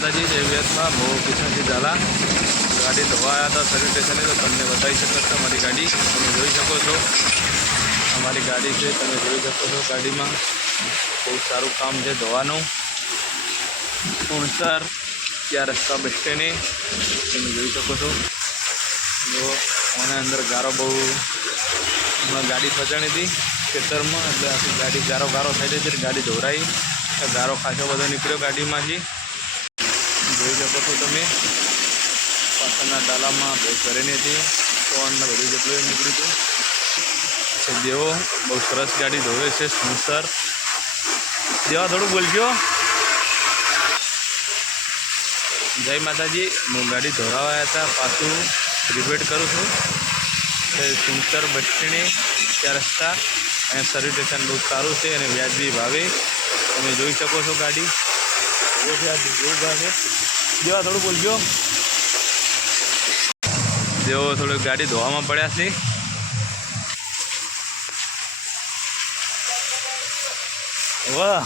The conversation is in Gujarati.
માતાજી જય વિયતમાં હું કિશનસિંહ ઝાલા ગાડી ધોવા આવ્યા હતા સર્વિસ સ્ટેશને તો તમને બતાવી શકો છો અમારી ગાડી તમે જોઈ શકો છો અમારી ગાડી છે તમે જોઈ શકો છો ગાડીમાં બહુ સારું કામ છે ધોવાનું સુણસર ત્યાં રસ્તા બસ સ્ટેન્ડે તમે જોઈ શકો છો જો આના અંદર ગારો બહુ હમણાં ગાડી ફસાણી હતી ખેતરમાં એટલે આખી ગાડી ગારો થઈ છે ગાડી ધોરાઈ ગારો ખાસો બધો નીકળ્યો ગાડીમાંથી જોઈ શકો છો તમે પાછળના ડાલામાં બહુ ઘરેની હતી તોડને બધું જેટલું નીકળ્યું હતું દેવો બહુ સરસ ગાડી ધોવે છે સુણસર દેવા થોડું બોલજો જય માતાજી હું ગાડી ધોરાવા હતા પાછું રિપીટ કરું છું સુણસર બસ સ્ટેન્ડે ત્યાં રસ્તા અહીંયા સર્વિસ સ્ટેશન બહુ સારું છે અને વ્યાજબી ભાવે તમે જોઈ શકો છો ગાડી દેવા થોડું બોલજો દેવો થોડુંક ગાડી ધોવામાં પડ્યા છે વાહ